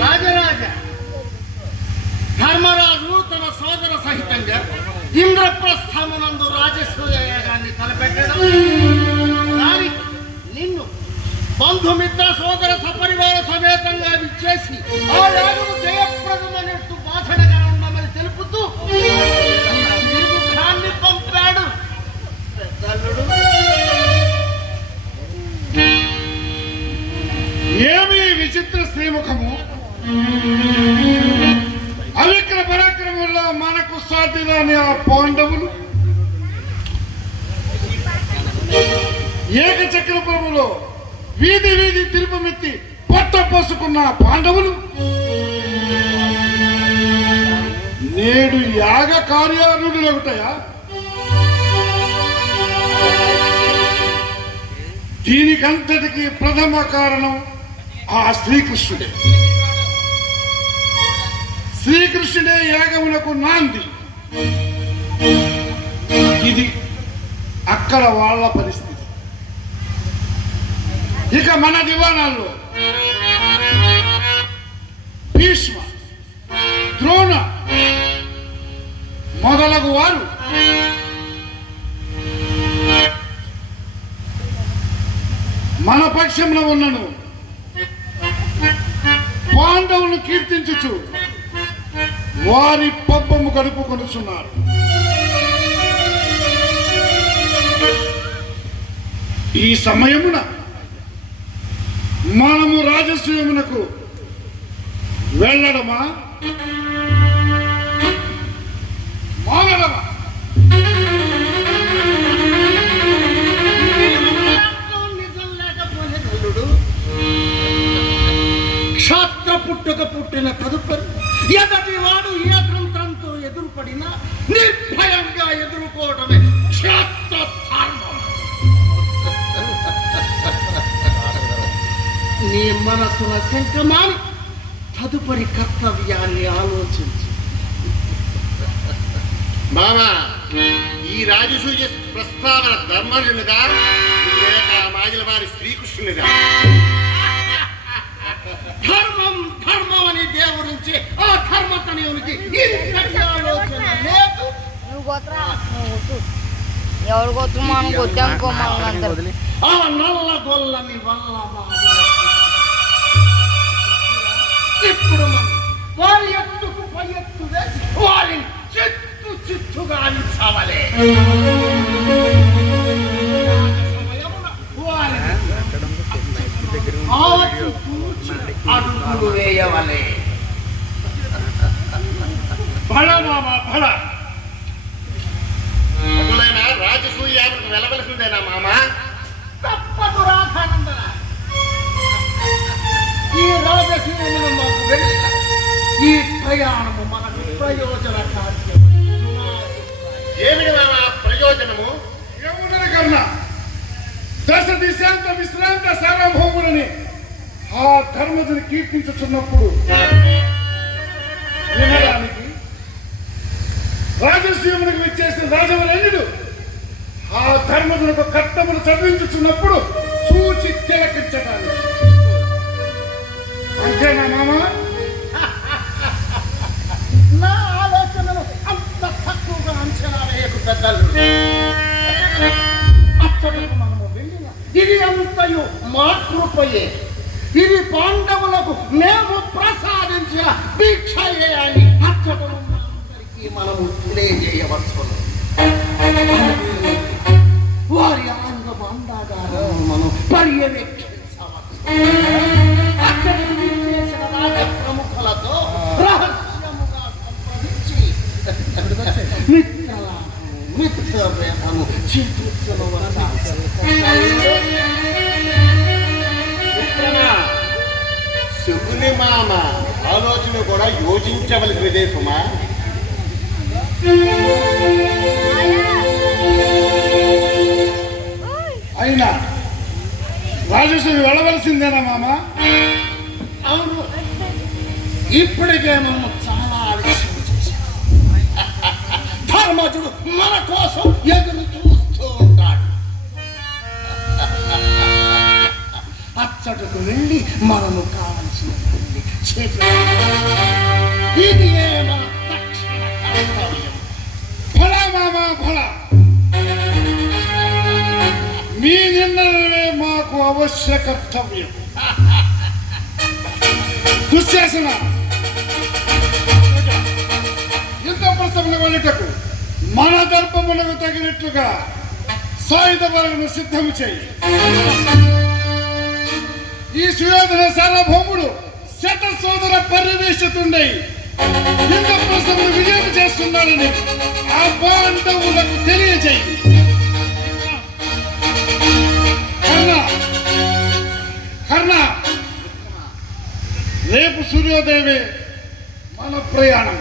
రాజరాజ ధర్మరాజు తన సోదర సహితంగా ఇంద్రప్రస్థమునందు రాజసూయ యాగాన్ని తలపెట్టడం, దానికి నిన్ను బంధుమిత్ర సోదర సపరివార సమేతంగా విచ్చేసి ఆ యాగము జయప్రదమనేట్టు బాధనగా ఉండమని తెలుపుతూ శ్రీముఖాన్ని పంపాడు. ఏమి విచిత్ర శ్రీముఖము! అవిక్ర పరాక్రమంలో మనకు సాటిరాని ఆ పాండవులు, ఏకచక్రపురములో వీధి వీధి తిరుపమెత్తి పొట్ట పోసుకున్న పాండవులు నేడు యాగ కార్యారుడులవుతాయా? దీనికంతటికి ప్రథమ కారణం ఆ శ్రీకృష్ణుడే. శ్రీకృష్ణుడే యాగములకు నాంది. ఇది అక్కడ వాళ్ళ పరిస్థితి. ఇక మన దివాణాల్లో భీష్మ, ద్రోణ మొదలగు వారు మన పక్షంలో ఉన్నను పాండవులను కీర్తించుచు వారి పబ్బము గడుపుకొనుచున్నారు. ఈ సమయమున మనము రాజసూయమునకు వెళ్ళడమా మానడమా? క్షాత్ర పుట్టుక పుట్టిన తదుపరి ఎదటి వాడు ఏ తంత్రంతో ఎదురుపడినా నిర్భయంగా ఎదుర్కోవడమే క్షాత్ర ధర్మం. నీ మనసుల శంకమాని తదుపరి కర్తవ్యాన్ని ఆలోచించు. మామా, ఈ రాజసూయ ప్రస్తావన ధర్మజునిదా లేక మాజల వారి శ్రీకృష్ణునిదా? ధర్మం ధర్మం అని దేవురించి ఆ ధర్మతనయునికి ఆలోచన లేదు. ఎవరు గోత్రం మనం గొద్దానుకో ఆ నల్ల గొల్లని వల్ల ఇప్పుడు మనం వారి ఎత్తుకు పై ఎత్తు వేసి వారిని చిత్తుగా అనిచావలే. అడుగులు వేయవలే. ఫల మామా ఫల. అటులైనా రాజసూయానికి వెళ్ళవలసిందేనా మామా? తప్పదు రాధానందన. ఈ రాజసూయమును మాకు వెళ్ళి ఈ ప్రయాణము మనకు ప్రయోజన కార్యం. ఏమిటి మామా ప్రయోజనము? ఏమున్నది కన్నా దశ దిశాంత విశ్రాంత సార్వభౌములని ఆ ధర్మజుని కీర్తించుచున్నప్పుడు వినడానికి రాజసూయమునికి విచ్చేసిన రాజవరేణుడు ఆ ధర్మజునకు కర్తములు చదివించుచున్నప్పుడు చూచి తిలకించటానికి. అంతేనా మామా? నా ఆలోచనలు అంత తక్కువగా అంచనా వేయకు పెద్దలు. అచ్చటకు మనము వెళ్ళిన ఇది అంతయు మాతృపయే. ఇది పాండవులకు మేము ప్రసాదించిన భిక్షయే అని అచ్చట ఉన్న అందరికీ మనము తెలియజేయవచ్చు. వారి ఆనందము అందాగారము మనం పర్యవేక్షించవచ్చు. అచ్చటకు చేసిన రాజ ప్రముఖులతో రహస్యముగా సంప్రదించి మిత్ర ప్రేమను శకుని మామ ఆలోచన కూడా యోచించవలసినదే సుమా. అయినా రాజసూయ వెళ్ళవలసిందేనా మామా? అవును, ఇప్పటికే మనం చాలా ఆలస్యం చేశాం. ధర్మజుడు మన కోసం ఎదురు చూస్తూ ఉంటాడు. అచ్చటకు వెళ్ళి మనము కావలసిన ఇది మన తక్షణ కర్తవ్యం. ఫల మామా ఫల. మీ నిర్ణయమే మాకు అవశ్య కర్తవ్యం. దుశ్శాసన, యుద్ధ ప్రసవన వెళ్ళటకు మన దర్పములకు తగినట్లుగా సాయుధ బలను సిద్ధం చేయి. ఈ సుయోధన సార్వభౌముడు శత సోదర పర్యవేక్షతుండై యుద్ధ ప్రసవన విజయం చేస్తున్నాడని ఆ పాండవులకు తెలియజేయి. కర్ణ, రేపు సూర్యోదయమే మన ప్రయాణం.